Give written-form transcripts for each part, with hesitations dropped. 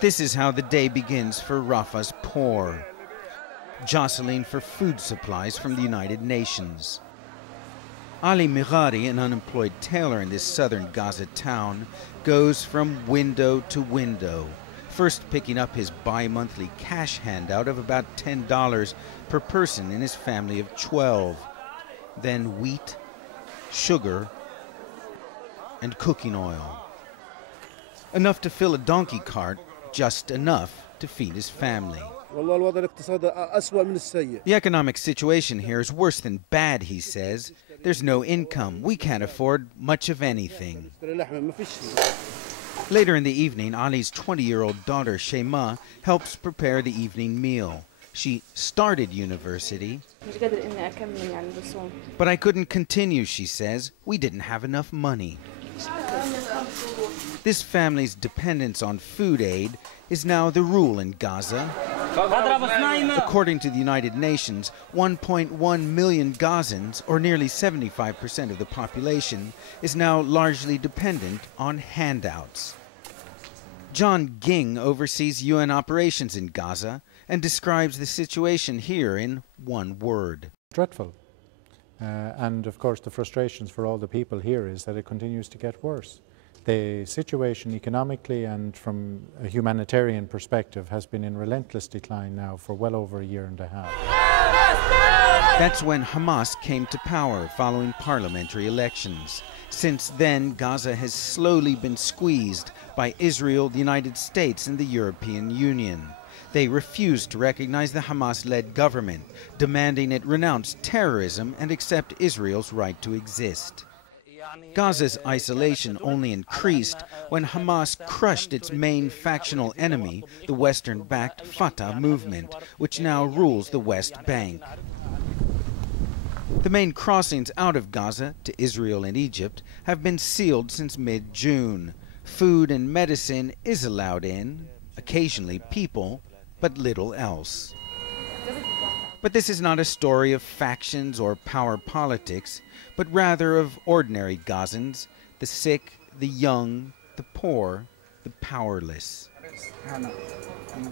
This is how the day begins for Rafah's poor, jostling for food supplies from the United Nations. Ali Mighari, an unemployed tailor in this southern Gaza town, goes from window to window, first picking up his bi-monthly cash handout of about $10 per person in his family of 12. Then wheat, sugar, and cooking oil. Enough to fill a donkey cart, just enough to feed his family. The economic situation here is worse than bad, he says. There's no income. We can't afford much of anything. Later in the evening, Ali's 20-year-old daughter, Shema, helps prepare the evening meal. She started university, but I couldn't continue, she says. We didn't have enough money. This family's dependence on food aid is now the rule in Gaza. According to the United Nations, 1.1 million Gazans, or nearly 75% of the population, is now largely dependent on handouts. John Ging oversees UN operations in Gaza and describes the situation here in one word. Dreadful. And of course the frustrations for all the people here is that it continues to get worse. The situation economically and from a humanitarian perspective has been in relentless decline now for well over a year and a half. That's when Hamas came to power following parliamentary elections. Since then, Gaza has slowly been squeezed by Israel, the United States, and the European Union. They refused to recognize the Hamas-led government, demanding it renounce terrorism and accept Israel's right to exist. Gaza's isolation only increased when Hamas crushed its main factional enemy, the Western-backed Fatah movement, which now rules the West Bank. The main crossings out of Gaza to Israel and Egypt have been sealed since mid-June. Food and medicine is allowed in, occasionally people, but little else. But this is not a story of factions or power politics, but rather of ordinary Gazans, the sick, the young, the poor, the powerless.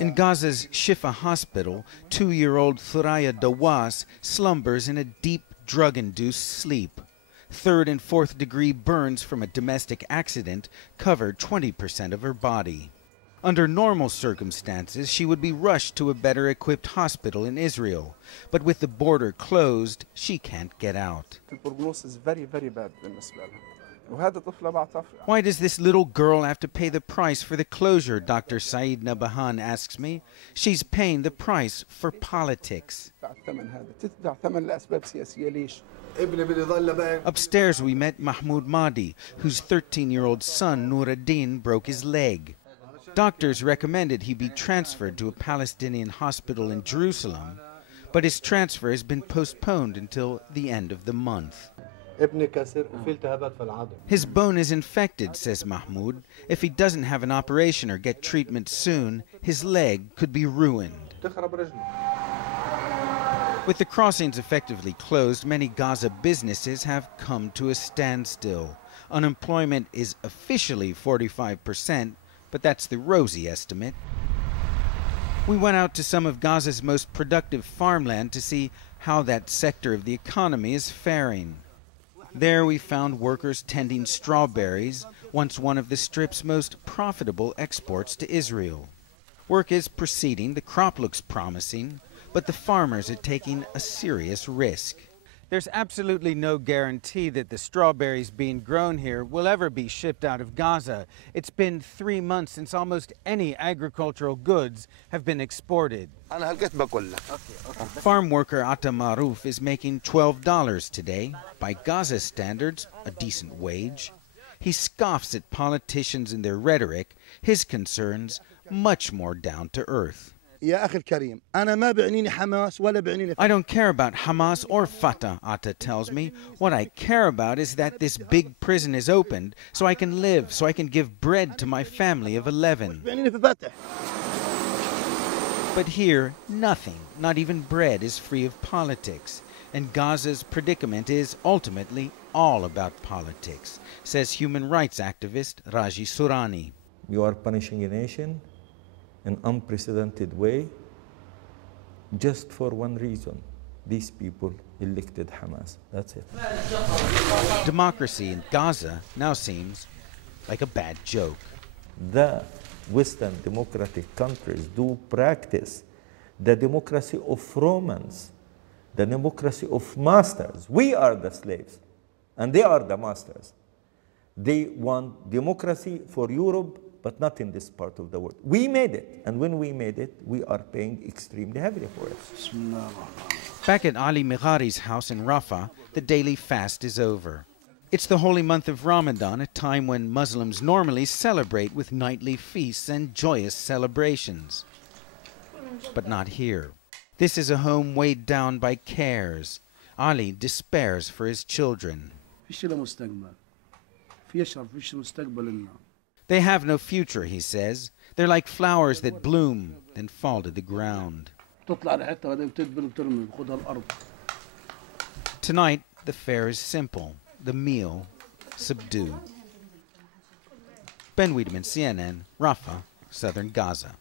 In Gaza's Shifa hospital, 2-year-old Thuraya Dawas slumbers in a deep drug-induced sleep. 3rd and 4th degree burns from a domestic accident cover 20% of her body. Under normal circumstances, she would be rushed to a better-equipped hospital in Israel. But with the border closed, she can't get out. Why does this little girl have to pay the price for the closure, Dr. Saeed Nabahan asks me. She's paying the price for politics. Upstairs we met Mahmoud Mahdi, whose 13-year-old son Nuruddin broke his leg. Doctors recommended he be transferred to a Palestinian hospital in Jerusalem, but his transfer has been postponed until the end of the month. His bone is infected, says Mahmoud. If he doesn't have an operation or get treatment soon, his leg could be ruined. With the crossings effectively closed, many Gaza businesses have come to a standstill. Unemployment is officially 45%, but that's the rosy estimate. We went out to some of Gaza's most productive farmland to see how that sector of the economy is faring. There we found workers tending strawberries, once one of the Strip's most profitable exports to Israel. Work is proceeding, the crop looks promising, but the farmers are taking a serious risk. There's absolutely no guarantee that the strawberries being grown here will ever be shipped out of Gaza. It's been 3 months since almost any agricultural goods have been exported. Farm worker Atta Maruf is making $12 today. By Gaza standards, a decent wage. He scoffs at politicians and their rhetoric, his concerns much more down to earth. I don't care about Hamas or Fatah, Atta tells me. What I care about is that this big prison is opened so I can live, so I can give bread to my family of 11. But here, nothing, not even bread, is free of politics. And Gaza's predicament is ultimately all about politics, says human rights activist Raji Surani. You are punishing a nation in unprecedented way just for one reason. These people elected Hamas. That's it. Democracy in Gaza now seems like a bad joke. The Western democratic countries do practice the democracy of Romans, the democracy of masters. We are the slaves, and they are the masters. They want democracy for Europe, but not in this part of the world. We made it, and when we made it, we are paying extremely heavily for it. Back at Ali Mighari's house in Rafah, the daily fast is over. It's the holy month of Ramadan, a time when Muslims normally celebrate with nightly feasts and joyous celebrations. But not here. This is a home weighed down by cares. Ali despairs for his children. They have no future, he says. They're like flowers that bloom, then fall to the ground. Tonight, the fare is simple, the meal subdued. Ben Wedeman, CNN, Rafah, Southern Gaza.